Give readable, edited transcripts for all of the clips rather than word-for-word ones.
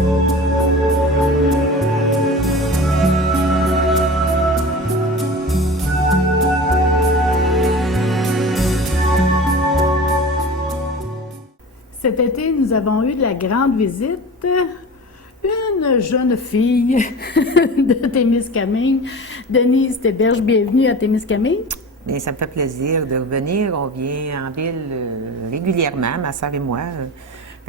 Cet été, nous avons eu de la grande visite, une jeune fille de Témiscamingue, Denise Théberge. Bienvenue à Témiscamingue. Bien, ça me fait plaisir de revenir. On vient en ville régulièrement, ma sœur et moi,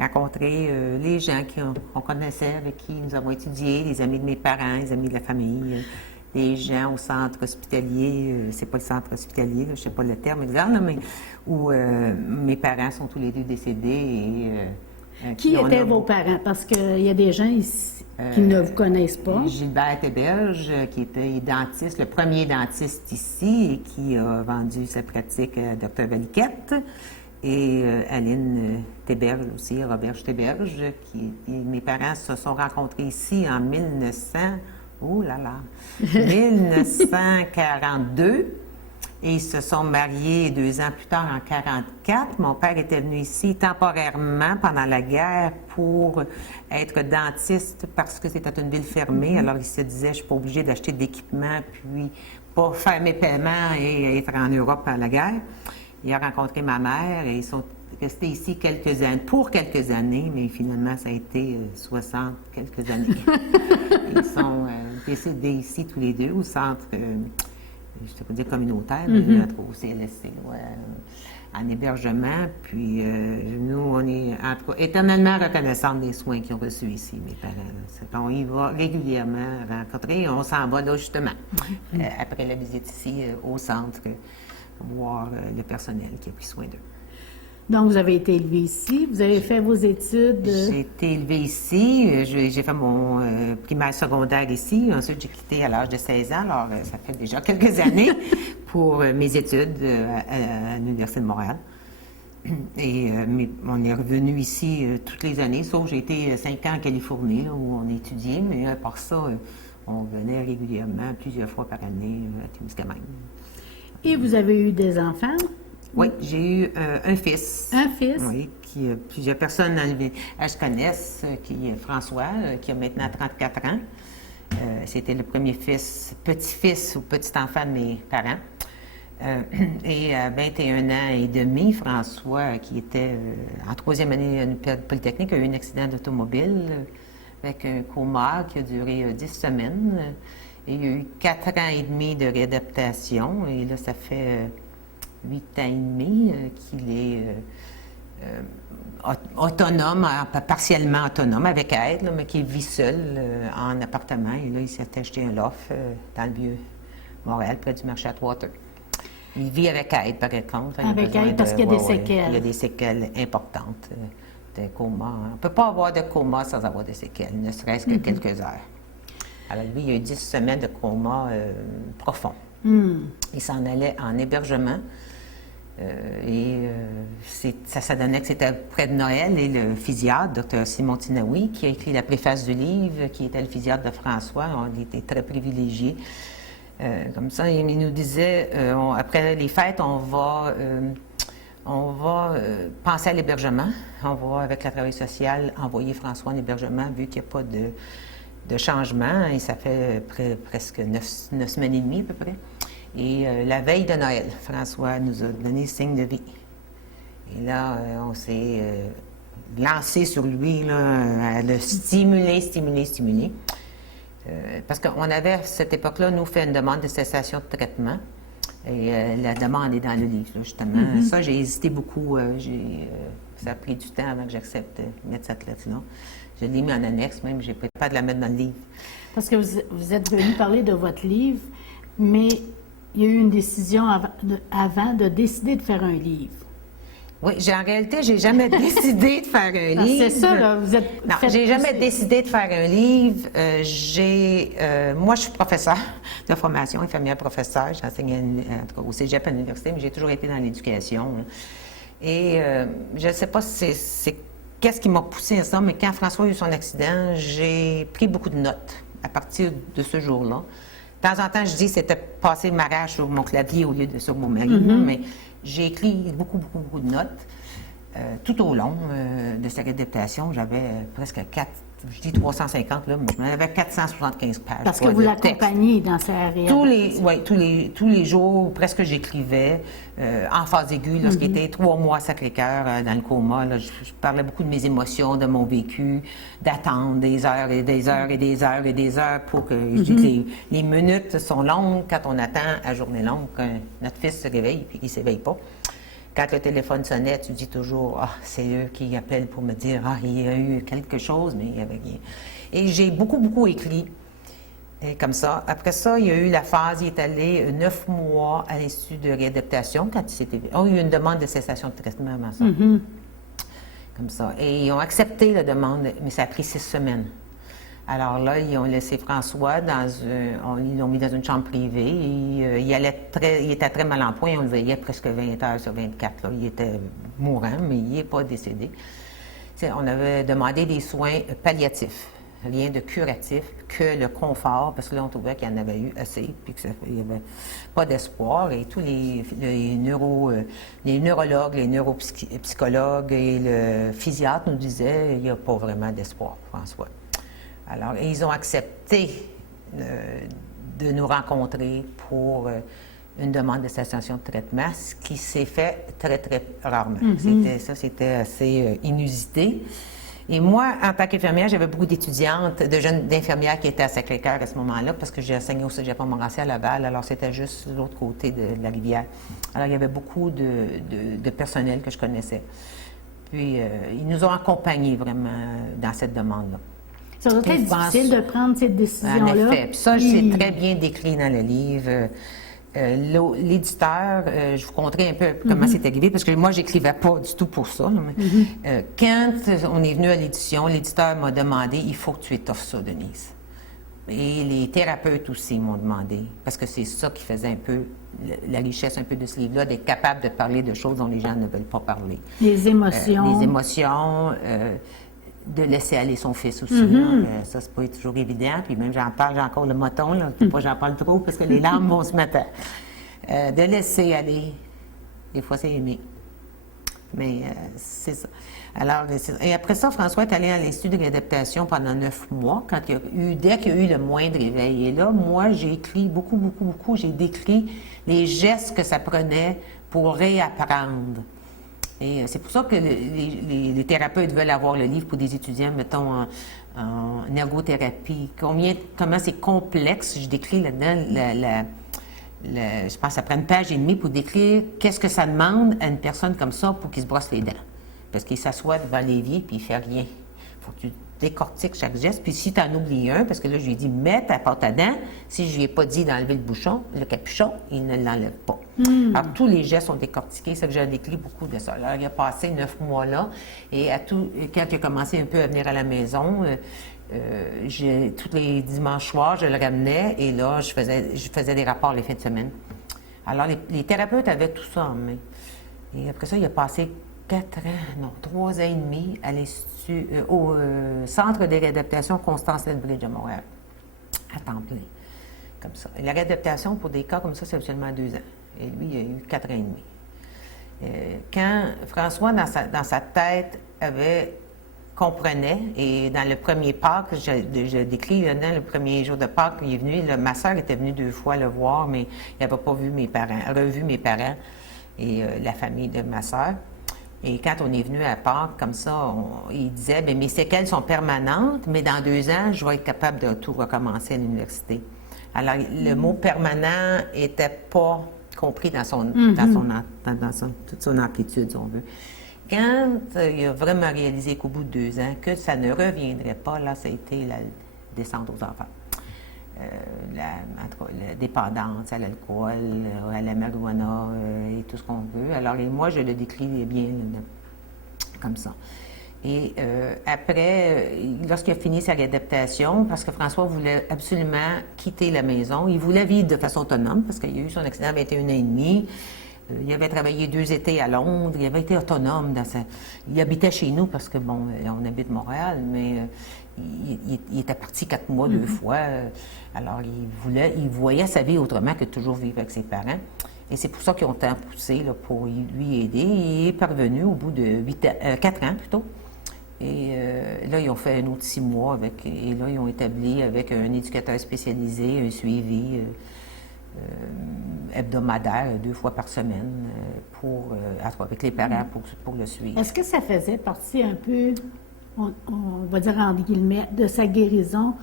rencontrer les gens qu'on connaissait, avec qui nous avons étudié, les amis de mes parents, les amis de la famille, des gens au centre hospitalier, c'est pas le centre hospitalier, là, je sais pas le terme exact, là, mais où mes parents sont tous les deux décédés. Qui étaient vos parents? Parce qu'il y a des gens ici qui ne vous connaissent pas. Gilbert Théberge, qui était dentiste, le premier dentiste ici, et qui a vendu sa pratique à Dr Valiquette. Et Aline Théberge aussi, Roberge Théberge, mes parents se sont rencontrés ici en 1942, et ils se sont mariés 2 ans plus tard, en 1944. Mon père était venu ici temporairement pendant la guerre pour être dentiste parce que c'était une ville fermée. Alors il se disait, je ne suis pas obligé d'acheter de l'équipement, puis pas faire mes paiements et être en Europe à la guerre. Il a rencontré ma mère et ils sont restés ici pour quelques années, mais finalement, ça a été 60 quelques années. Ils sont décédés ici tous les deux au centre, je ne sais pas dire communautaire, mais au CLSC, en hébergement. Puis nous, on est en tout cas éternellement reconnaissants des soins qu'ils ont reçus ici, mes parents. On y va régulièrement rencontrer. On s'en va là, justement, après la visite ici au centre, voir le personnel qui a pris soin d'eux. Donc, vous avez été élevé ici, vous avez fait vos études. J'ai été élevée ici, j'ai fait mon primaire secondaire ici, ensuite j'ai quitté à l'âge de 16 ans, alors ça fait déjà quelques années pour mes études à l'Université de Montréal. Et on est revenu ici toutes les années, sauf j'ai été 5 ans en Californie, là, où on étudiait, mais à part ça, on venait régulièrement, plusieurs fois par année à Témiscamingue. Et vous avez eu des enfants? Oui, j'ai eu un fils. Un fils? Oui, plusieurs personnes dans le village connaissent, qui est François, qui a maintenant 34 ans. C'était le premier fils, petit-fils ou petit-enfant de mes parents. Et à 21 ans et demi, François, qui était en 3e année à l'Université polytechnique, a eu un accident d'automobile avec un coma qui a duré 10 semaines. Et il y a eu 4 ans et demi de réadaptation. Et là, ça fait 8 ans et demi qu'il est autonome, partiellement autonome, avec aide, là, mais qui vit seul en appartement. Et là, il s'est acheté un loft dans le vieux Montréal, près du marché à Water. Il vit avec aide, par contre. Avec aide, parce qu'il y a des séquelles. Il y a des séquelles importantes de coma. On ne peut pas avoir de coma sans avoir des séquelles, ne serait-ce que quelques heures. Alors lui, il a eu 10 semaines de coma profond. Il s'en allait en hébergement. Ça donnait que c'était près de Noël, et le physiatre, Dr Simon Tinaoui, qui a écrit la préface du livre, qui était le physiatre de François, on était très privilégiés. Comme ça, il nous disait, après les fêtes, on va penser à l'hébergement. On va, avec la travail sociale, envoyer François en hébergement, vu qu'il n'y a pas de changement, et ça fait presque 9 semaines et demie à peu près. Et la veille de Noël, François nous a donné signe de vie. Et là, on s'est lancé sur lui, là, à le stimuler. Parce qu'on avait, à cette époque-là, nous fait une demande de cessation de traitement. Et la demande est dans le livre, là, justement. Ça, j'ai hésité beaucoup. Ça a pris du temps avant que j'accepte de mettre cette lettre-là. Je l'ai mis en annexe, même, j'ai pas de la mettre dans le livre. Parce que vous êtes venu parler de votre livre, mais il y a eu une décision avant de décider de faire un livre. Oui, en réalité, j'ai jamais décidé de faire un livre. C'est ça, là, vous êtes... Non, j'ai jamais décidé de faire un livre. Moi, je suis professeure de formation, infirmière professeure. J'enseignais en tout cas, au cégep à l'université, mais j'ai toujours été dans l'éducation. Et je ne sais pas si c'est qu'est-ce qui m'a poussé à ça, mais quand François a eu son accident, j'ai pris beaucoup de notes à partir de ce jour-là. De temps en temps, je dis que c'était passer le mariage sur mon clavier au lieu de sur mon mari, mais j'ai écrit beaucoup de notes tout au long de cette adaptation. J'avais presque je dis 350, là, mais je m'en avais 475 pages. Parce que quoi, vous de texte. l'accompagnez dans sa réalisation. Tous les jours, presque j'écrivais en phase aiguë, lorsqu'il était 3 mois à Sacré-Cœur dans le coma. Là, je parlais beaucoup de mes émotions, de mon vécu, d'attendre des heures et des heures et des heures et des heures pour que... Je dis que les minutes sont longues quand on attend à journée longue, quand notre fils se réveille puis qu'il ne s'éveille pas. Quand le téléphone sonnait, tu dis toujours « Ah, c'est eux qui appellent pour me dire « Ah, il y a eu quelque chose, mais il y avait rien. » Et j'ai beaucoup écrit comme ça. Après ça, il y a eu la phase, il est allé 9 mois à l'Institut de réadaptation quand il s'était... Oh, il y a eu une demande de cessation de traitement avant ça. Comme ça. Et ils ont accepté la demande, mais ça a pris 6 semaines. Alors là, ils ont laissé François ils l'ont mis dans une chambre privée. Et, il était très mal en point. On le voyait presque 20 heures sur 24. Là. Il était mourant, mais il n'est pas décédé. On avait demandé des soins palliatifs, rien de curatif, que le confort, parce que là, on trouvait qu'il y en avait eu assez, puis qu'il n'y avait pas d'espoir. Et tous les neurologues, les neuropsychologues et le physiatre nous disaient qu'il n'y a pas vraiment d'espoir, François. Alors, ils ont accepté de nous rencontrer pour une demande de cessation de traitement, ce qui s'est fait très rarement. C'était assez inusité. Et moi, en tant qu'infirmière, j'avais beaucoup d'étudiantes, d'infirmières qui étaient à Sacré-Cœur à ce moment-là, parce que j'ai enseigné au Cégep Montmorency à Laval, alors c'était juste de l'autre côté de la rivière. Alors, il y avait beaucoup de personnel que je connaissais. Puis, ils nous ont accompagnés vraiment dans cette demande-là. Ça doit être difficile de prendre cette décision-là. En effet. Puis ça, c'est très bien décrit dans le livre. L'éditeur, je vous conterai un peu comment c'est arrivé, parce que moi, j'écrivais pas du tout pour ça. Mais, quand on est venu à l'édition, l'éditeur m'a demandé « Il faut que tu étoffes ça, Denise ». Et les thérapeutes aussi m'ont demandé, parce que c'est ça qui faisait un peu la richesse un peu de ce livre-là, d'être capable de parler de choses dont les gens ne veulent pas parler. Les émotions. Les émotions, de laisser aller son fils aussi. Ça, c'est pas toujours évident. Puis même, j'ai encore le moton, là. Pas j'en parle trop, parce que les larmes vont se mettre de laisser aller. Des fois, c'est aimer. Mais c'est ça. Alors, et après ça, François est allé à l'Institut de réadaptation pendant 9 mois, dès qu'il y a eu le moindre éveil. Et là, moi, j'ai écrit beaucoup. J'ai décrit les gestes que ça prenait pour réapprendre. Et c'est pour ça que les thérapeutes veulent avoir le livre pour des étudiants, mettons, en ergothérapie. Comment c'est complexe. Je décris là-dedans, je pense que ça prend 1 page et demie pour décrire qu'est-ce que ça demande à une personne comme ça pour qu'il se brosse les dents. Parce qu'il s'assoit devant l'évier puis il ne fait rien. Il faut que tu décortiques chaque geste. Puis si tu en oublies un, parce que là, je lui ai dit, mets ta pâte à dents. Si je lui ai pas dit d'enlever le capuchon, il ne l'enlève pas. Alors, tous les gestes sont décortiqués. C'est que j'ai décrit beaucoup de ça. Alors, il a passé 9 mois là. Et quand il a commencé un peu à venir à la maison, tous les dimanches soirs, je le ramenais. Et là, je faisais des rapports les fins de semaine. Alors, les thérapeutes avaient tout ça en main. Et après ça, il a passé 3 ans et demi à l'Institut, au Centre de réadaptation Constance Lethbridge à Montréal, à temps plein, comme ça. Et la réadaptation, pour des cas comme ça, c'est absolument 2 ans. Et lui, il a eu 4 ans et demi. Quand François, dans sa tête, comprenait, et dans le premier Pâques, je décris là-dedans, le premier jour de Pâques, il est venu, ma soeur était venue 2 fois le voir, mais il n'avait pas revu mes parents et la famille de ma soeur. Et quand on est venu à Pâques, comme ça, il disait, bien, mes séquelles sont permanentes, mais dans 2 ans, je vais être capable de tout recommencer à l'université. Alors, le mot permanent n'était pas compris dans toute son amplitude, si on veut. Quand il a vraiment réalisé qu'au bout de 2 ans, que ça ne reviendrait pas, là, ça a été la descente aux enfers. La dépendance à l'alcool, à la marijuana et tout ce qu'on veut. Alors, moi, je le décris bien comme ça. Et après, lorsqu'il a fini sa réadaptation, parce que François voulait absolument quitter la maison, il voulait vivre de façon autonome, parce qu'il a eu son accident à 21 ans et demi. Il avait travaillé 2 étés à Londres, il avait été autonome Il habitait chez nous, parce que, bon, on habite Montréal, mais il était parti 4 mois 2 fois. Alors, il voyait sa vie autrement que de toujours vivre avec ses parents. Et c'est pour ça qu'ils ont tant poussé là, pour lui aider. Il est parvenu au bout de 4 ans, plutôt. Et là, ils ont fait un autre 6 mois et là, ils ont établi avec un éducateur spécialisé un suivi hebdomadaire, 2 fois par semaine, avec les parents pour le suivre. Est-ce que ça faisait partie un peu, on va dire entre guillemets, de sa guérison,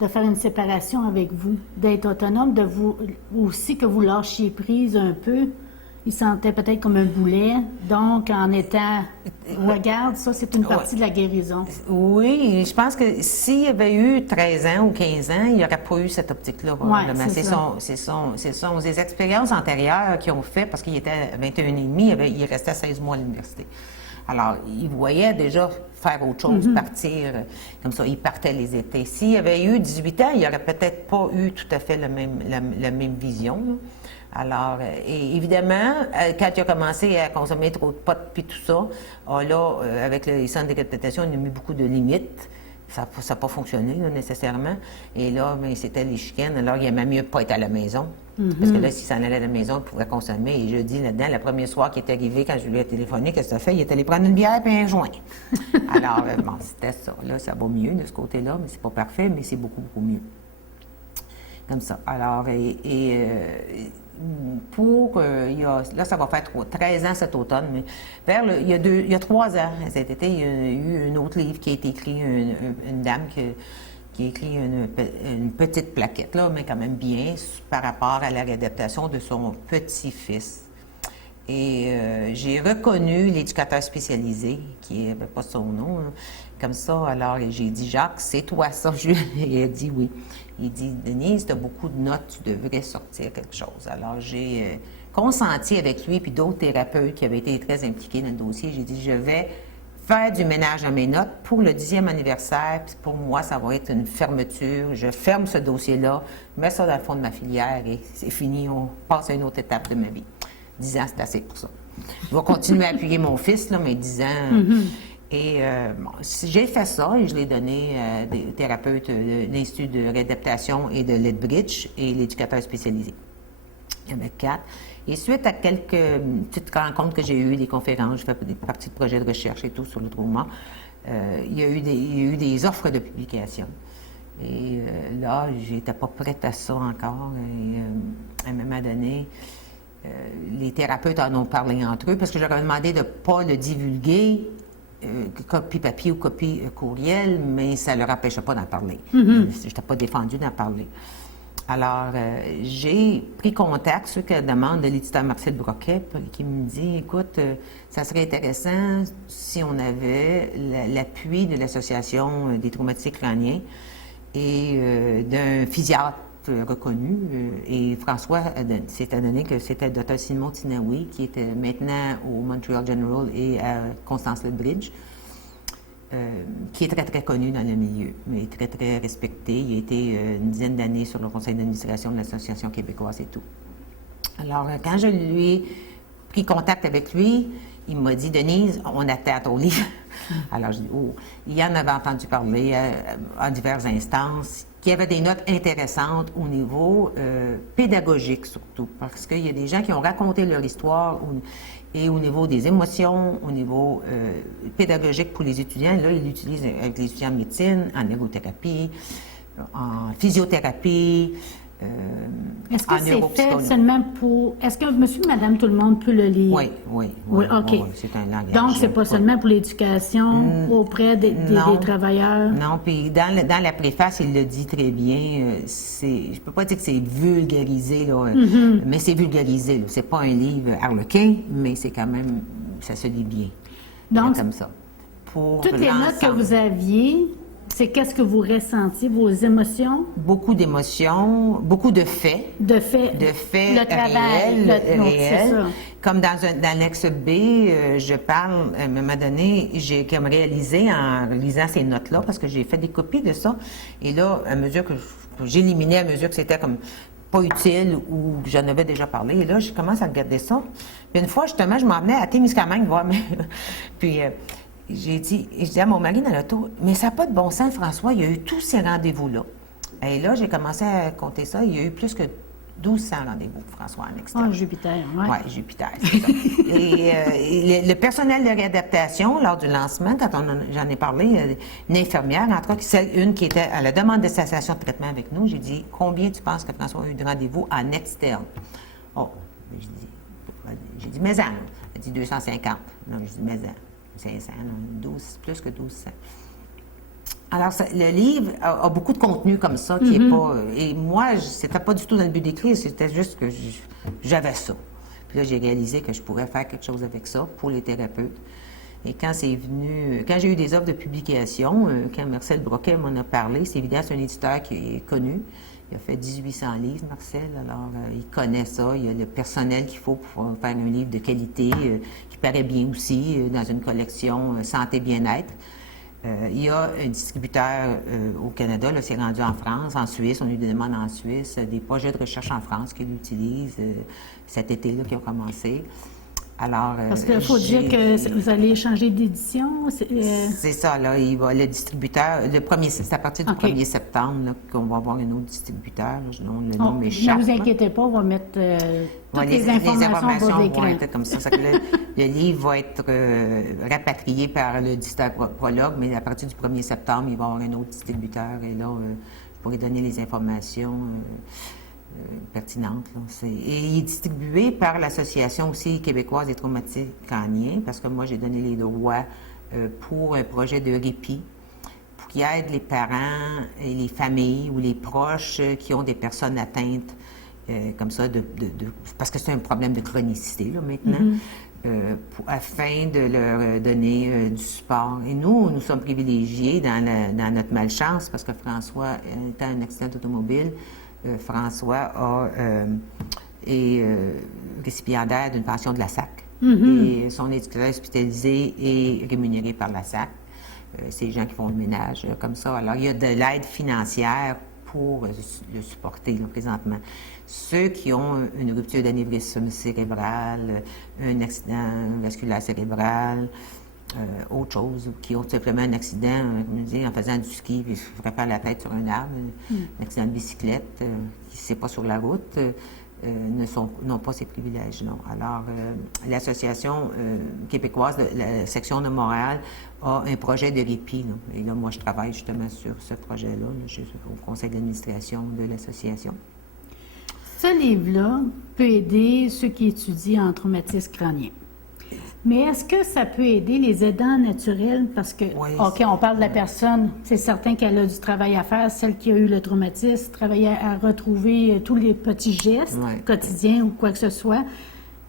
de faire une séparation avec vous, d'être autonome, de vous aussi que vous lâchiez prise un peu? Il sentait peut-être comme un boulet, donc en étant, regarde, ça c'est une partie de la guérison. Oui, je pense que s'il y avait eu 13 ans ou 15 ans, il n'y aurait pas eu cette optique-là. Ouais, ce sont des expériences antérieures qui ont fait, parce qu'il était 21 et demi, il restait 16 mois à l'université. Alors, il voyait déjà faire autre chose, partir, comme ça, il partait les étés. S'il avait eu 18 ans, il n'aurait peut-être pas eu tout à fait la même vision, là. Alors, et évidemment, quand il a commencé à consommer trop de pot puis tout ça, avec les centres de réhabilitation, il a mis beaucoup de limites. Ça n'a pas fonctionné là, nécessairement. Et là, mais c'était les chicanes. Alors, il aimait mieux pas être à la maison. Parce que là, s'il s'en allait à la maison, il pouvait consommer. Et je dis là-dedans, le premier soir qui est arrivé, quand je lui ai téléphoné, qu'est-ce que ça fait? Il est allé prendre une bière et un joint. Alors, bon, c'était ça. Là, ça va mieux de ce côté-là, mais c'est pas parfait, mais c'est beaucoup, beaucoup mieux. Comme ça. Alors, là, ça va faire 13 ans cet automne, mais il y a 3 ans, cet été, il y a eu un autre livre qui a été écrit, une dame qui a écrit une petite plaquette, là, mais quand même bien, par rapport à la réadaptation de son petit-fils. Et j'ai reconnu l'éducateur spécialisé, qui n'avait pas son nom, là, comme ça. Alors, j'ai dit, Jacques, c'est toi ça? Il a dit oui. Il dit, Denise, tu as beaucoup de notes, tu devrais sortir quelque chose. Alors, j'ai consenti avec lui, puis d'autres thérapeutes qui avaient été très impliqués dans le dossier. J'ai dit, je vais faire du ménage dans mes notes pour le 10e anniversaire, puis pour moi, ça va être une fermeture. Je ferme ce dossier-là, je mets ça dans le fond de ma filière et c'est fini, on passe à une autre étape de ma vie. 10 ans, c'est assez pour ça. Je vais continuer à appuyer mon fils, là, mais 10 ans... Et j'ai fait ça et je l'ai donné à des thérapeutes de l'Institut de réadaptation et de Lethbridge et l'éducateur spécialisé. Il y en a 4. Et suite à quelques petites rencontres que j'ai eues, des conférences, j'ai fait partie de projets de recherche et tout sur le trauma, il y a eu des offres de publication. Et là, j'étais pas prête à ça encore. Et à un moment donné, les thérapeutes en ont parlé entre eux parce que j'aurais demandé de ne pas le divulguer, copie papier ou copie courriel, mais ça ne leur empêchait pas d'en parler. Je n'étais pas défendue d'en parler. Alors, j'ai pris contact, ceux qui demandent de l'éditeur Marcel Broquet, qui me dit, écoute, ça serait intéressant si on avait l'appui de l'Association des traumatisés crâniens et d'un physiatre reconnu. Et François s'est donné que c'était le Dr Simon Tinaoui, qui était maintenant au Montreal General et à Constance Lethbridge, qui est très, très connu dans le milieu, mais très, très respecté. Il a été une dizaine d'années sur le conseil d'administration de l'Association québécoise et tout. Alors, quand je lui ai pris contact avec lui, il m'a dit, Denise, on attend ton livre. Alors, je dis, oh, il en avait entendu parler à diverses instances, qui avaient des notes intéressantes au niveau pédagogique surtout, parce qu'il y a des gens qui ont raconté leur histoire et au niveau des émotions, au niveau pédagogique pour les étudiants. Là, ils l'utilisent avec les étudiants en médecine, en ergothérapie, en physiothérapie, est-ce que c'est fait seulement pour... Est-ce que monsieur et madame tout le monde peut le lire? Oui, OK. Oui, c'est un langage. Donc, c'est pas seulement pour l'éducation auprès des travailleurs? Non, puis dans la préface, il le dit très bien. Je peux pas dire que c'est vulgarisé, là, mais c'est vulgarisé. Là. C'est pas un livre harlequin, mais c'est quand même... Ça se lit bien. Donc, comme ça. Pour toutes les notes que vous aviez... C'est qu'est-ce que vous ressentiez, vos émotions? Beaucoup d'émotions, beaucoup de faits. De faits le travail, réels. Ça. Comme dans l'annexe B, je parle, à un moment donné, j'ai comme réalisé en lisant ces notes-là, parce que j'ai fait des copies de ça. Et là, à mesure que j'éliminais, à mesure que c'était comme pas utile ou que j'en avais déjà parlé, et là, je commence à regarder ça. Puis une fois, justement, je m'en venais à Témiscamingue voir, puis... J'ai dit à mon mari dans l'auto, mais ça n'a pas de bon sens, François, il y a eu tous ces rendez-vous-là. Et là, j'ai commencé à compter ça, il y a eu plus que 1200 rendez-vous, François, en externe. Ah, Jupiter, oui. Oui, Jupiter, c'est ça. Et le personnel de réadaptation, lors du lancement, quand j'en ai parlé, une infirmière, entre autres, une qui était à la demande de cessation de traitement avec nous, j'ai dit, combien tu penses que François a eu de rendez-vous en externe? Oh, j'ai dit, mais elle a dit 250. Non, j'ai dit, mais 500, non, 12, plus que 1200. Alors, le livre a beaucoup de contenu comme ça qui est pas... Et moi, c'était pas du tout dans le but d'écrire, c'était juste que j'avais ça. Puis là, j'ai réalisé que je pourrais faire quelque chose avec ça pour les thérapeutes. Et quand c'est venu... Quand j'ai eu des offres de publication, quand Marcel Broquet m'en a parlé, c'est évident, c'est un éditeur qui est connu. Il a fait 1800 livres, Marcel, alors il connaît ça. Il y a le personnel qu'il faut pour faire un livre de qualité, qui paraît bien aussi, dans une collection santé-bien-être. Il y a un distributeur au Canada, là, c'est rendu en France, en Suisse, on a eu des demandes en Suisse, des projets de recherche en France qui l'utilisent cet été-là qui ont commencé. Alors, parce qu'il faut dire que vous allez changer d'édition. C'est ça, là. Le distributeur, c'est à partir du 1er septembre là, qu'on va avoir un autre distributeur. Le nom m'échappe. Ne vous inquiétez pas, on va mettre toutes les informations vont être comme ça. Le livre va être rapatrié par le distributeur Prologue, mais à partir du 1er septembre, il va y avoir un autre distributeur. Et là, je pourrais donner les informations pertinente. Et il est distribué par l'Association aussi québécoise des traumatismes crâniens, parce que moi, j'ai donné les droits pour un projet de répit, pour qu'il aide les parents et les familles ou les proches qui ont des personnes atteintes comme ça, parce que c'est un problème de chronicité là, maintenant, afin de leur donner du support. Et nous sommes privilégiés dans notre malchance, parce que François, étant un accident automobile, François est récipiendaire d'une pension de la SAC. Et son éducateur hospitalisé est rémunéré par la SAC. C'est les gens qui font le ménage comme ça. Alors, il y a de l'aide financière pour le supporter là, présentement. Ceux qui ont une rupture d'anévrisme cérébral, un accident vasculaire cérébral, autre chose, qui ont simplement un accident, en faisant du ski, puis se frappant la tête sur un arbre, un accident de bicyclette, qui ne s'est pas sur la route, n'ont pas ces privilèges, non. Alors, l'Association québécoise, la section de Montréal, a un projet de répit, là. Et là, moi, je travaille justement sur ce projet-là, là, je suis au conseil d'administration de l'association. Ce livre-là peut aider ceux qui étudient en traumatisme crânien. Mais est-ce que ça peut aider les aidants naturels? Parce que, oui, OK, on parle de la personne, c'est certain qu'elle a du travail à faire, celle qui a eu le traumatisme, travailler à retrouver tous les petits gestes quotidiens ou quoi que ce soit.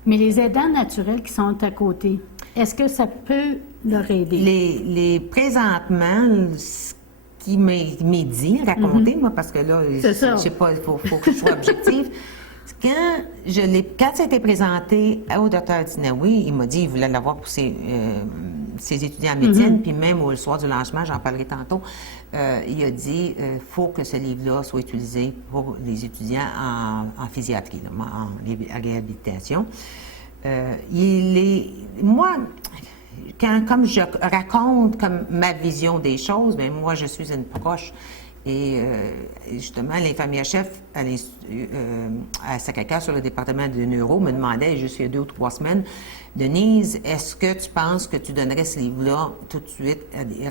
Mais les aidants naturels qui sont à côté, est-ce que ça peut leur aider? Présentement, ce qui m'est dit, raconté, moi, parce que là, je sais pas, il faut que je sois objective. Quand ça a été présenté au Dr. Dinaoui, il m'a dit qu'il voulait l'avoir pour ses étudiants en médecine, puis même au soir du lancement, j'en parlerai tantôt, il a dit faut que ce livre-là soit utilisé pour les étudiants en physiatrie, là, en réhabilitation. Moi, comme je raconte comme ma vision des choses, bien, moi, je suis une proche. Et justement, l'infirmière-chef à Sacré-Cœur sur le département de neuro me demandait, juste il y a 2 ou 3 semaines, Denise, est-ce que tu penses que tu donnerais ce livre-là tout de suite,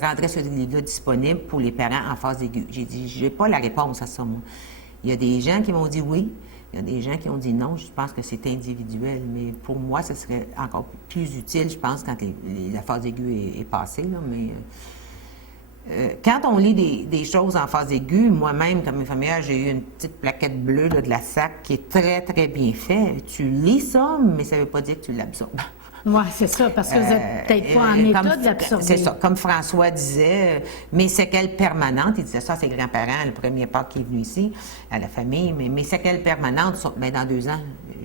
rendrais ce livre-là disponible pour les parents en phase aiguë? J'ai dit, je n'ai pas la réponse à ça, moi. Il y a des gens qui m'ont dit oui, il y a des gens qui ont dit non. Je pense que c'est individuel, mais pour moi, ce serait encore plus utile, je pense, quand la phase aiguë est passée, là, mais... quand on lit des choses en phase aiguë, moi-même, comme infirmière, j'ai eu une petite plaquette bleue là, de la SAC qui est très, très bien faite. Tu lis ça, mais ça ne veut pas dire que tu l'absorbes. Oui, c'est ça, parce que vous n'êtes peut-être pas en état de l'absorber. C'est ça. Comme François disait, mes séquelles permanentes, il disait ça à ses grands-parents, le premier Pâques qui est venu ici, à la famille, mais mes séquelles permanentes sont, bien, dans 2 ans,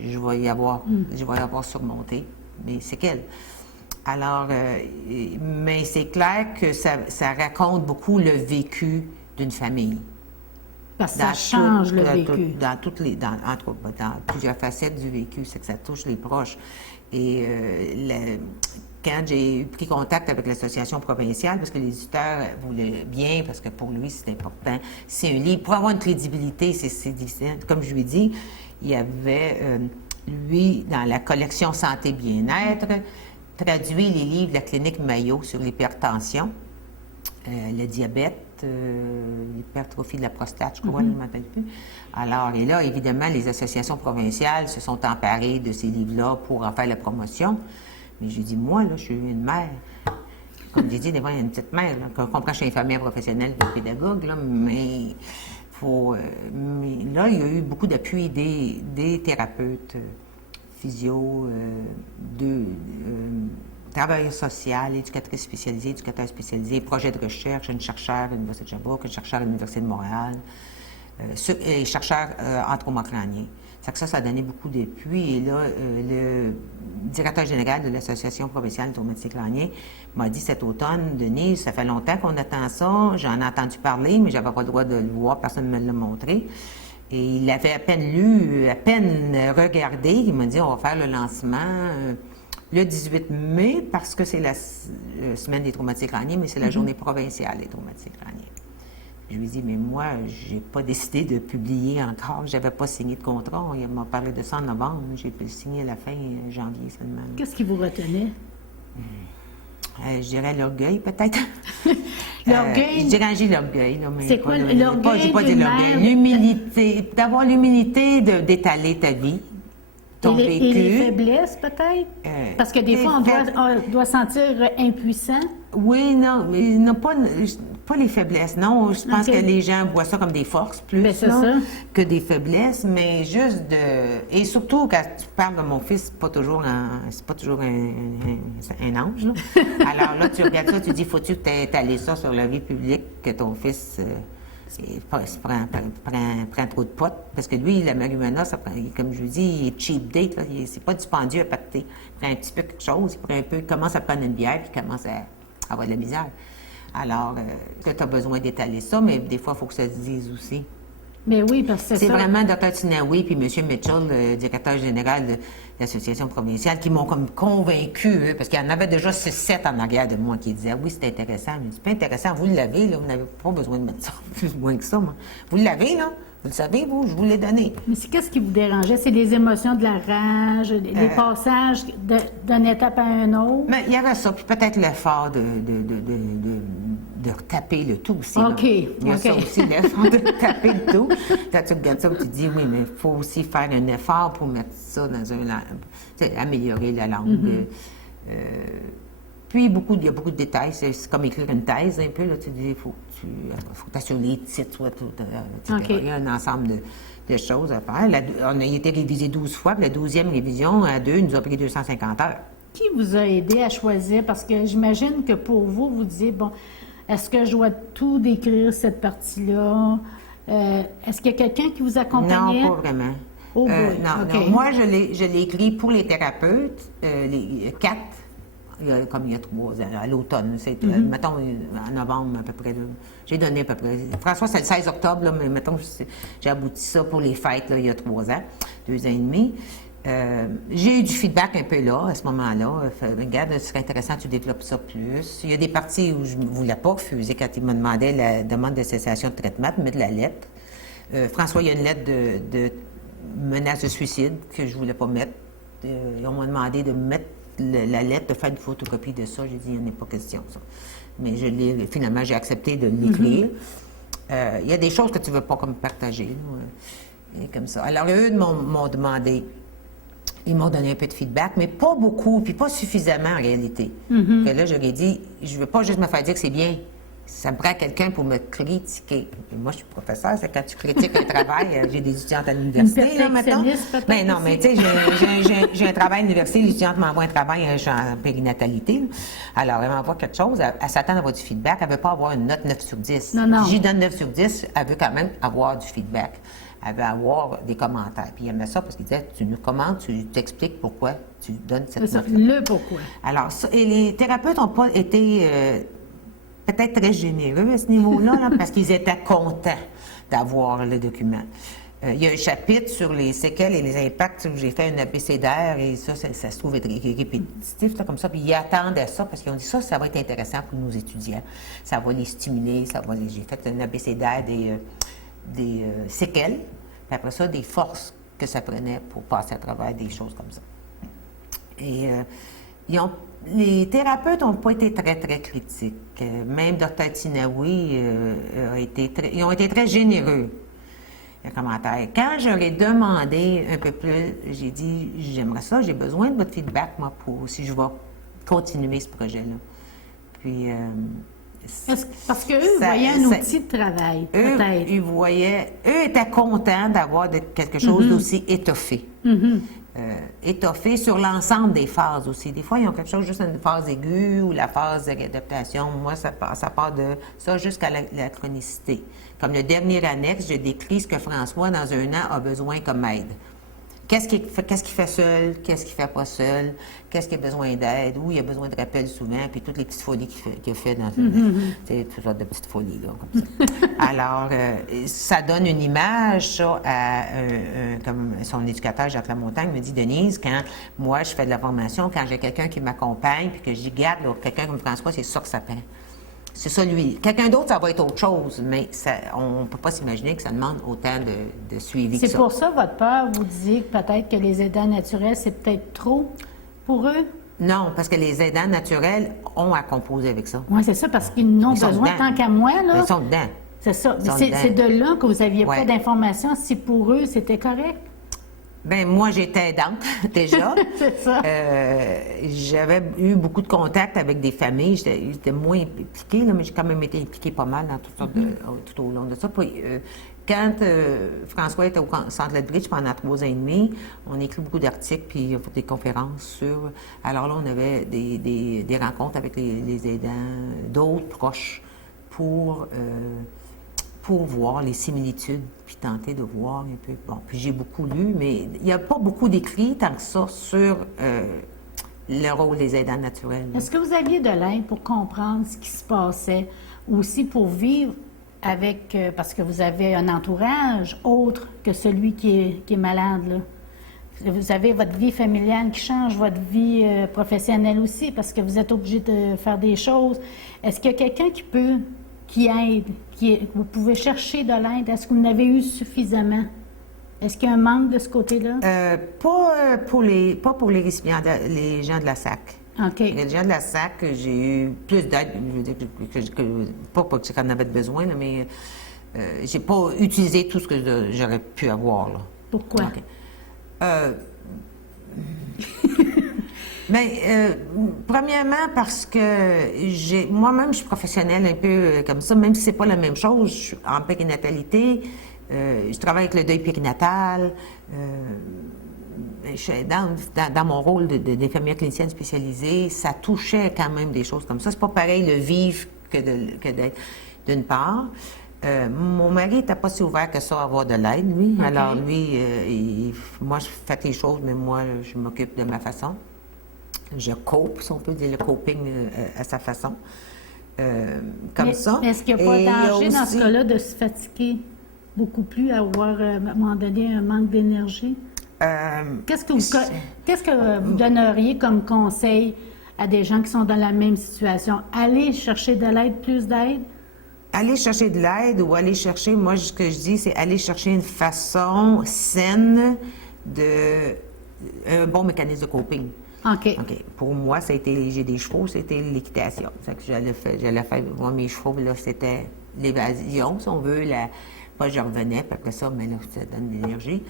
je vais y avoir surmonté mes séquelles. Alors, mais c'est clair que ça raconte beaucoup le vécu d'une famille. Parce que ça change le vécu. Entre autres, dans plusieurs facettes du vécu, c'est que ça touche les proches. Et quand j'ai pris contact avec l'association provinciale, parce que l'éditeur voulait bien, parce que pour lui, c'est important, c'est un livre. Pour avoir une crédibilité, c'est difficile. Comme je lui ai dit, il y avait, lui, dans la collection Santé-Bien-être, traduit les livres de la clinique Mayo sur l'hypertension, le diabète, l'hypertrophie de la prostate, je crois, je ne m'appelle plus. Alors, et là, évidemment, les associations provinciales se sont emparées de ces livres-là pour en faire la promotion. Mais j'ai dit, moi, là, je suis une mère. Comme j'ai dit, des fois, il y a une petite mère. Là, je comprends que je suis infirmière professionnelle et pédagogue, là, mais là, il y a eu beaucoup d'appui des thérapeutes, physio, travailleurs sociaux, éducatrices spécialisées, éducateurs spécialisés, projets de recherche, une chercheure à l'Université de Sherbrooke, une chercheure à l'Université de Montréal, et chercheurs en trauma crânien. Ça a donné beaucoup d'appui. Et là, le directeur général de l'Association provinciale de traumatisme crânien m'a dit cet automne, Denise, ça fait longtemps qu'on attend ça, j'en ai entendu parler, mais je n'avais pas le droit de le voir, personne ne me l'a montré. Et il avait à peine lu, à peine regardé, il m'a dit, on va faire le lancement le 18 mai, parce que c'est la semaine des traumatismes crâniens, mais c'est la journée provinciale des traumatismes crâniens. Je lui ai dit, mais moi, je n'ai pas décidé de publier encore. Je n'avais pas signé de contrat. Il m'a parlé de ça en novembre. J'ai pu le signer à la fin janvier seulement. Qu'est-ce qui vous retenait? Je dirais l'orgueil, peut-être. L'orgueil? Je dirais l'orgueil. C'est quoi l'orgueil? Je n'ai pas dit l'orgueil. L'humilité. D'avoir l'humilité d'étaler ta vie, ton vécu. Et les faiblesses, peut-être? Parce que des fois, on doit sentir impuissant. Oui, non, mais non, pas les faiblesses, non. Je pense que les gens voient ça comme des forces plus que des faiblesses, mais juste de... Et surtout, quand tu parles de mon fils, c'est pas toujours un ange, là. Alors là, tu regardes ça, tu dis, faut-tu que tu aies étalé ça sur la vie publique, que ton fils prend trop de potes? Parce que lui, la marijuana, comme je vous dis, il est cheap date, là. C'est pas dispendieux à pacter. Il prend un petit peu quelque chose, il commence à prendre une bière, puis il commence à avoir de la misère. Alors, tu as besoin d'étaler ça, mais des fois, il faut que ça se dise aussi. Mais oui, parce que c'est vraiment Dr. Tinaoui puis M. Mitchell, le directeur général de l'Association provinciale, qui m'ont comme convaincu, parce qu'il y en avait déjà 6-7 en arrière de moi qui disaient, oui, c'est intéressant, mais c'est pas intéressant, vous l'avez, là, vous n'avez pas besoin de mettre ça plus ou moins que ça, moi. Vous l'avez, là. Vous le savez, vous, je vous l'ai donné. Mais qu'est-ce qui vous dérangeait? C'est les émotions de la rage, les passages d'une étape à un autre? Mais il y avait ça, puis peut-être l'effort de retaper le tout aussi. OK. Il y a ça aussi, l'effort de retaper le tout. Quand tu regardes ça, tu te dis, oui, mais il faut aussi faire un effort pour mettre ça dans améliorer la langue. Puis, il y a beaucoup de détails. C'est comme écrire une thèse, un peu. Là, tu dis, il faut t'assurer les titres, il y a un ensemble de choses à faire. On a été révisé 12 fois, puis la 12e révision, à 2, il nous a pris 250 heures. Qui vous a aidé à choisir? Parce que j'imagine que pour vous, vous disiez, bon, est-ce que je dois tout décrire, cette partie-là? Est-ce qu'il y a quelqu'un qui vous accompagnait? Non, pas vraiment. Non. Moi, je l'ai écrit pour les thérapeutes, les 4. Comme il y a 3 ans, à l'automne. Mettons, en novembre, à peu près. Là, j'ai donné à peu près. François, c'est le 16 octobre, là, mais mettons, j'ai abouti ça pour les fêtes, là, il y a 3 ans, 2 ans et demi. J'ai eu du feedback un peu là, à ce moment-là. Regarde, ce serait intéressant, tu développes ça plus. Il y a des parties où je ne voulais pas refuser quand il me demandait la demande de cessation de traitement, de mettre la lettre. François, il y a une lettre de menace de suicide que je ne voulais pas mettre. On m'a demandé de mettre la lettre, de faire une photocopie de ça. J'ai dit, il n'y en a pas question, ça. Mais finalement, j'ai accepté de l'écrire. Il y a des choses que tu ne veux pas comme partager, et comme ça. Alors, eux m'ont demandé, ils m'ont donné un peu de feedback, mais pas beaucoup, puis pas suffisamment en réalité. Que là, j'aurais dit, je ne veux pas juste me faire dire que c'est bien. Ça me prend quelqu'un pour me critiquer. Et moi, je suis professeure, c'est quand tu critiques un travail, j'ai des étudiantes à l'université, là, maintenant. Ben non, mais tu sais, j'ai un travail à l'université, l'étudiante m'envoie un travail, je suis en périnatalité. Alors, elle m'envoie quelque chose, elle s'attend à avoir du feedback, elle ne veut pas avoir une note 9 sur 10. Non. J'y donne 9 sur 10, elle veut quand même avoir du feedback. Elle veut avoir des commentaires. Puis elle aimait ça parce qu'il disait, tu nous commentes, tu t'expliques pourquoi tu donnes cette note-là. Le pourquoi. Alors, et les thérapeutes n'ont pas été... peut-être très généreux à ce niveau-là, là, parce qu'ils étaient contents d'avoir le document. Il y a un chapitre sur les séquelles et les impacts où j'ai fait un abécédaire et ça se trouve être répétitif, là, comme ça. Puis ils attendaient ça parce qu'ils ont dit ça va être intéressant pour nos étudiants. Ça va les stimuler, j'ai fait un abécédaire des séquelles, puis après ça, des forces que ça prenait pour passer à travers des choses comme ça. Et les thérapeutes n'ont pas été très, très critiques. Même Dr. Tinaoui ils ont été très généreux. Le commentaire. Quand je leur ai demandé un peu plus, j'ai dit, j'aimerais ça, j'ai besoin de votre feedback, moi, pour si je vais continuer ce projet-là. Puis... parce qu'eux voyaient un outil de travail, peut-être. Eux étaient contents d'avoir quelque chose d'aussi étoffé. Étoffé sur l'ensemble des phases aussi. Des fois, ils ont quelque chose juste une phase aiguë ou la phase d'adaptation. Moi, ça part de ça jusqu'à la chronicité. Comme le dernier annexe, je décris ce que François, dans un an, a besoin comme aide. Qu'est-ce qu'il fait seul? Qu'est-ce qu'il fait pas seul? Qu'est-ce qu'il a besoin d'aide? Où il a besoin de rappel souvent? Puis toutes les petites folies qu'il a fait dans toutes sortes de petites folies, là, comme ça. Alors, ça donne une image, ça, comme son éducateur, Jacques Lamontagne, me dit, Denise, quand moi, je fais de la formation, quand j'ai quelqu'un qui m'accompagne, puis que je dis, garde, là, quelqu'un comme François, c'est ça que ça prend. C'est ça, lui. Quelqu'un d'autre, ça va être autre chose, mais on ne peut pas s'imaginer que ça demande autant de suivi que ça. C'est pour ça, votre père, vous disiez que peut-être que les aidants naturels, c'est peut-être trop pour eux? Non, parce que les aidants naturels ont à composer avec ça. Oui, c'est ça, parce qu'ils n'ont besoin, tant qu'à moi, là. Ils sont dedans. C'est ça. C'est de là que vous n'aviez pas d'informations si pour eux, c'était correct? Bien, moi, j'étais aidante, déjà. C'est ça. J'avais eu beaucoup de contacts avec des familles. J'étais moins impliquée, là, mais j'ai quand même été impliquée pas mal dans toutes sortes tout au long de ça. Puis, quand François était au Centre Lethbridge pendant 3 ans et demi, on a écrit beaucoup d'articles, puis on a fait des conférences sur... Alors là, on avait des rencontres avec les aidants, d'autres proches, pour voir les similitudes, puis tenter de voir un peu. Bon, puis j'ai beaucoup lu, mais il n'y a pas beaucoup d'écrits tant que ça sur le rôle des aidants naturels. Est-ce que vous aviez de l'aide pour comprendre ce qui se passait, ou aussi pour vivre avec, parce que vous avez un entourage autre que celui qui est malade, là? Vous avez votre vie familiale qui change, votre vie professionnelle aussi, parce que vous êtes obligé de faire des choses. Est-ce qu'il y a quelqu'un qui aide, vous pouvez chercher de l'aide? Est-ce que vous en avez eu suffisamment? Est-ce qu'il y a un manque de ce côté-là? Pas pour les récipiendaires, les gens de la SAC. OK. Les gens de la SAC, j'ai eu plus d'aide, je veux dire, pas que j'en avais besoin, là, mais j'ai pas utilisé tout ce que j'aurais pu avoir, là. Pourquoi? Okay. Bien, premièrement, parce que moi-même, je suis professionnelle un peu comme ça, même si c'est pas la même chose. Je suis en périnatalité, je travaille avec le deuil périnatal, je suis dans mon rôle d'infirmière clinicienne spécialisée, ça touchait quand même des choses comme ça. C'est pas pareil le vivre que d'être d'une part. Mon mari n'était pas si ouvert que ça à avoir de l'aide, lui. Okay. Alors, lui, moi, je fais les choses, mais moi, je m'occupe de ma façon. Je cope, si on peut dire le coping à sa façon. Comme ça. Est-ce qu'il n'y a pas danger dans ce cas-là de se fatiguer beaucoup plus, avoir, à un moment donné, un manque d'énergie? Qu'est-ce que vous donneriez comme conseil à des gens qui sont dans la même situation? Aller chercher de l'aide, plus d'aide? Aller chercher de l'aide ou aller chercher, moi, ce que je dis, c'est aller chercher une façon saine un bon mécanisme de coping. OK. Pour moi, j'ai des chevaux, c'était l'équitation. J'allais faire mes chevaux, là, c'était l'évasion, si on veut. Je revenais, puis après ça, mais là, ça donne de l'énergie.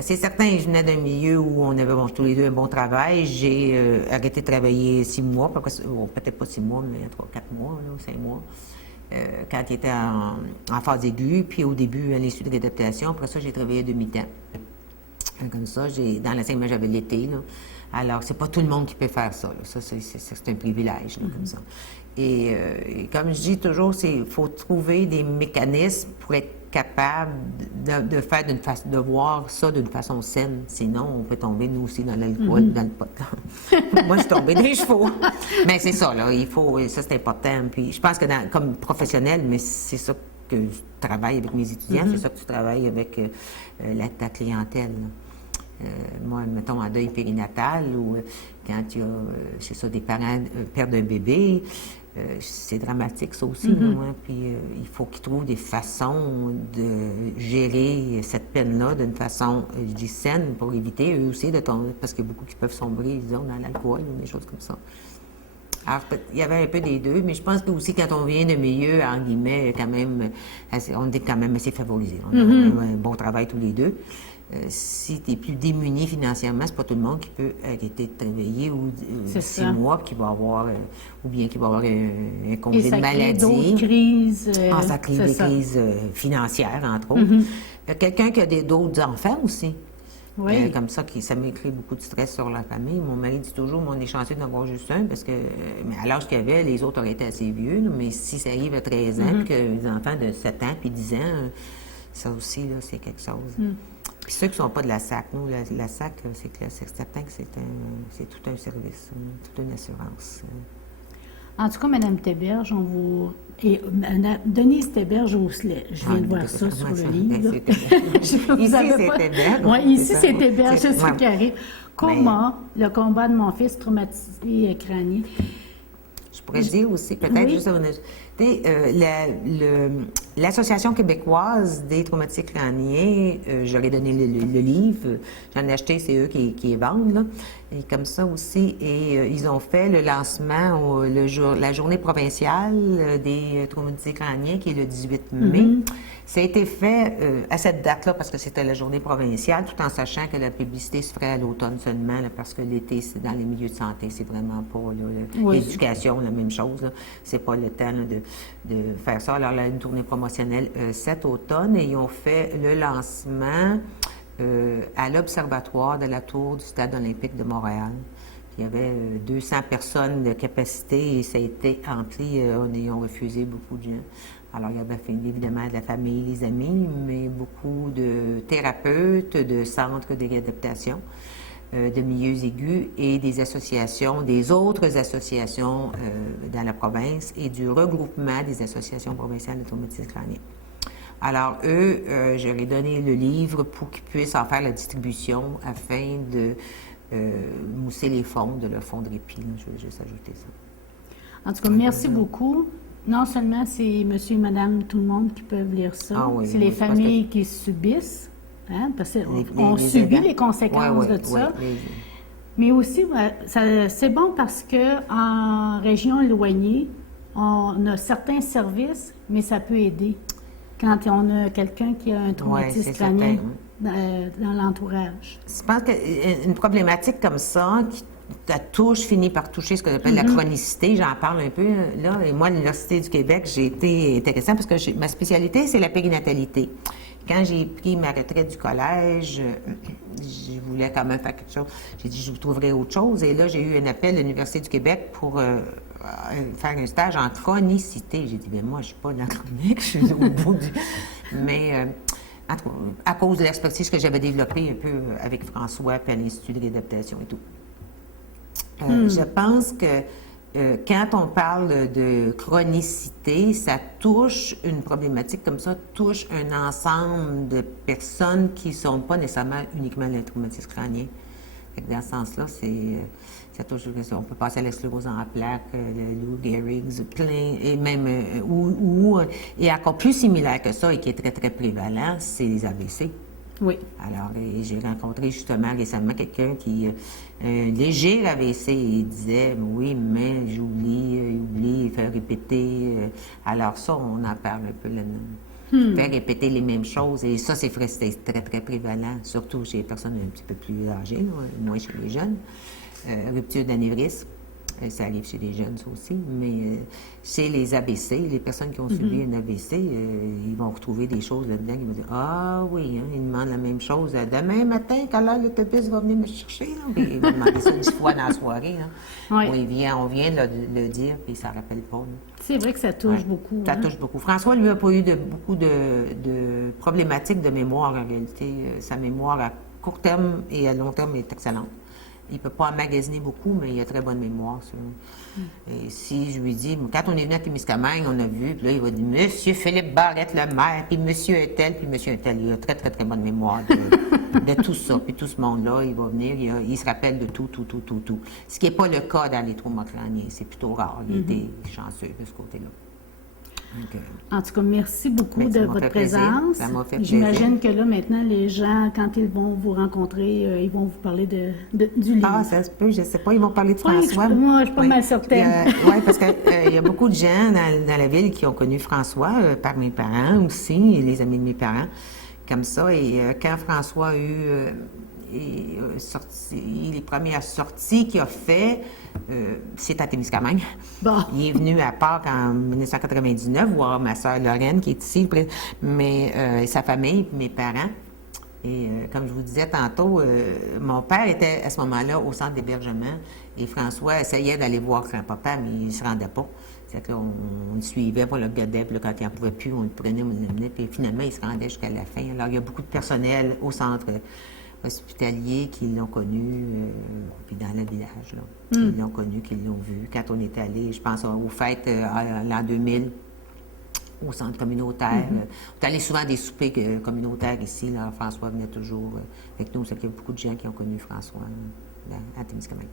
C'est certain, je venais d'un milieu où on avait tous les deux un bon travail. J'ai arrêté de travailler 6 mois, peut-être pas 6 mois, mais 3-4 mois, là, 5 mois. Quand il était en phase aiguë, puis au début, à l'Institut de réadaptation. Après ça, j'ai travaillé à demi-temps. Comme ça, dans l'enseignement, j'avais l'été, là. Alors, c'est pas tout le monde qui peut faire ça, là. Ça, c'est un privilège, là, comme ça. Et comme je dis toujours, il faut trouver des mécanismes pour être capable de voir ça d'une façon saine. Sinon, on peut tomber, nous aussi, dans l'alcool, dans le pot. Moi, je suis tombée des chevaux. Mais c'est ça, là, ça c'est important. Puis je pense que comme professionnel, mais c'est ça que je travaille avec mes étudiants, c'est ça que tu travailles avec ta clientèle. Moi, mettons, en deuil périnatal, ou quand il y a, c'est ça, des parents perdent un bébé, c'est dramatique, ça aussi. Hein? Puis il faut qu'ils trouvent des façons de gérer cette peine-là d'une façon, je dis, saine, pour éviter eux aussi de tomber, parce qu'il y a beaucoup qui peuvent sombrer, disons, dans l'alcool ou des choses comme ça. Alors, il y avait un peu des deux, mais je pense que aussi quand on vient de milieu, en guillemets, quand même, on est quand même assez favorisés. On a un bon travail tous les deux. Si tu es plus démuni financièrement, c'est pas tout le monde qui peut arrêter de travailler ou 6 mois, qui va avoir, ou bien qui va avoir un congé de maladie. D'autres crises. Ça crée des crises financières, entre autres. Quelqu'un qui a d'autres enfants aussi. Oui. Comme ça, ça m'a créé beaucoup de stress sur la famille. Mon mari dit toujours, on est chanceux d'en avoir juste un, parce que mais à l'âge qu'il avait, les autres auraient été assez vieux. Là, mais si ça arrive à 13 ans, puis que les enfants de 7 ans puis 10 ans, ça aussi, là, c'est quelque chose. Puis ceux qui ne sont pas de la SAC, nous, la SAC, c'est clair, c'est certain que c'est tout un service, toute une assurance. En tout cas, Mme Théberge, et Denise Théberge Osselet, je viens de voir ça sur le livre. Ici, c'est Théberge. Oui, ici, c'est Théberge, c'est ça qui arrive. Comment le combat de mon fils traumatisé crânien? Je pourrais dire aussi, peut-être, juste l'Association québécoise des traumatisés crâniens, j'aurais donné le livre, j'en ai acheté, c'est eux qui les vendent, là. Et comme ça aussi, et ils ont fait le lancement, la journée provinciale des traumatisés crâniens, qui est le 18 mai. Ça a été fait à cette date-là, parce que c'était la journée provinciale, tout en sachant que la publicité se ferait à l'automne seulement, là, parce que l'été, c'est dans les milieux de santé, c'est vraiment pas l'éducation, la même chose. Là. C'est pas le temps là, de faire ça. Alors, là, une tournée promotionnelle cet automne, et ils ont fait le lancement à l'Observatoire de la Tour du Stade olympique de Montréal. Il y avait 200 personnes de capacité et ça a été rempli en ayant refusé beaucoup de gens. Alors, il y avait évidemment de la famille, les amis, mais beaucoup de thérapeutes, de centres de réadaptation, de milieux aigus et des associations, des autres associations dans la province et du regroupement des associations provinciales de traumatisme crânien. Alors, eux, je leur ai donné le livre pour qu'ils puissent en faire la distribution afin de mousser les fonds de leur fonds de répit. Je vais juste ajouter ça. En tout cas, merci beaucoup. Non seulement c'est monsieur et madame, tout le monde qui peuvent lire ça, c'est les familles qui subissent, hein, parce qu'on subit les conséquences de ça. Mais aussi, c'est bon parce qu'en région éloignée, on a certains services, mais ça peut aider quand on a quelqu'un qui a un traumatisme crânien dans l'entourage. Je pense qu'une problématique comme ça, finit par toucher ce qu'on appelle la chronicité. J'en parle un peu, là. Et moi, à l'Université du Québec, j'ai été intéressante parce que ma spécialité, c'est la périnatalité. Quand j'ai pris ma retraite du collège, je voulais quand même faire quelque chose. J'ai dit, je vous trouverai autre chose. Et là, j'ai eu un appel de l'Université du Québec pour faire un stage en chronicité. J'ai dit, bien, moi, je ne suis pas dans la chronique, je suis au bout du... Mais... à cause de l'expertise que j'avais développée un peu avec François puis à l'Institut de réadaptation et tout. Je pense que quand on parle de chronicité, ça touche une problématique comme ça, touche un ensemble de personnes qui ne sont pas nécessairement uniquement le traumatisme crânien. Dans ce sens-là, ça touche, on peut passer à la sclérose en plaques, le Lou Gehrig's, plein, et même, et encore plus similaire que ça et qui est très, très prévalent, c'est les AVC. Oui. Alors, j'ai rencontré justement récemment quelqu'un qui un léger AVC et il disait oui, mais j'oublie, faire répéter. Alors ça, on en parle un peu là-dedans. Faire répéter les mêmes choses et ça, c'est très, très prévalent, surtout chez les personnes un petit peu plus âgées, moins chez les jeunes. Rupture d'anévrisme. Ça arrive chez les jeunes, ça aussi, mais chez les AVC, les personnes qui ont subi un AVC, ils vont retrouver des choses là-dedans. Ils vont dire, ah oui, hein, ils demandent la même chose. Demain matin, quand l'heure l'autobus va venir me chercher, là, puis ils vont demander ça 10 fois dans la soirée. Là. Oui. On vient de le dire, puis ça ne rappelle pas. Là. C'est vrai que ça touche beaucoup. Ça touche beaucoup. François, lui, n'a pas eu beaucoup de problématiques de mémoire, en réalité. Sa mémoire à court terme et à long terme est excellente. Il ne peut pas emmagasiner beaucoup, mais il a très bonne mémoire. Ça. Et si je lui dis, quand on est venu à Témiscamingue, on a vu, puis là, il va dire, Monsieur Philippe Barrette, le maire, puis Monsieur Untel, puis Monsieur Untel. Il a très, très, très bonne mémoire de tout ça. Puis tout ce monde-là, il va venir, il se rappelle de tout. Ce qui n'est pas le cas dans les traumas crâniens. C'est plutôt rare. Il était chanceux de ce côté-là. Donc, en tout cas, merci beaucoup de votre présence. Ça m'a fait plaisir. J'imagine que là, maintenant, les gens, quand ils vont vous rencontrer, ils vont vous parler du livre. Ah, ça se peut, je ne sais pas. Ils vont parler de Oui, François. moi, je suis pas mal certaine. Oui, parce qu'il y a beaucoup de gens dans la ville qui ont connu François, par mes parents aussi, et les amis de mes parents, comme ça. Et quand François a eu les premières sorties qu'il a fait, c'est à Témiscamingue. Bon. Il est venu à Pâques en 1999 voir ma soeur Lorraine qui est ici, mais sa famille, mes parents. Et comme je vous disais tantôt, mon père était à ce moment-là au centre d'hébergement et François essayait d'aller voir grand-papa, mais il ne se rendait pas. C'est qu'on le suivait, on le regardait, puis là, quand il n'en pouvait plus, on le prenait, on l'amenait, puis finalement, il se rendait jusqu'à la fin. Alors, il y a beaucoup de personnel au centre hospitaliers qui l'ont connu, puis dans le village, là, qui l'ont connu, qui l'ont vu. Quand on est allé, je pense, aux fêtes l'an 2000, au centre communautaire. On est allé souvent à des soupers communautaires ici. Là, François venait toujours avec nous. C'est qu'il y a beaucoup de gens qui ont connu François à Témiscamingue.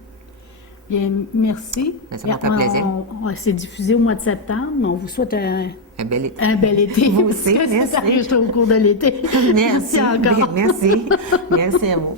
Bien, merci. Ben, ça m'a fait plaisir. C'est diffusé au mois de septembre. On vous souhaite un bel été. Un bel été. Vous aussi, parce que merci. Ça arrive au cours de l'été. Merci encore. Merci. Merci à vous.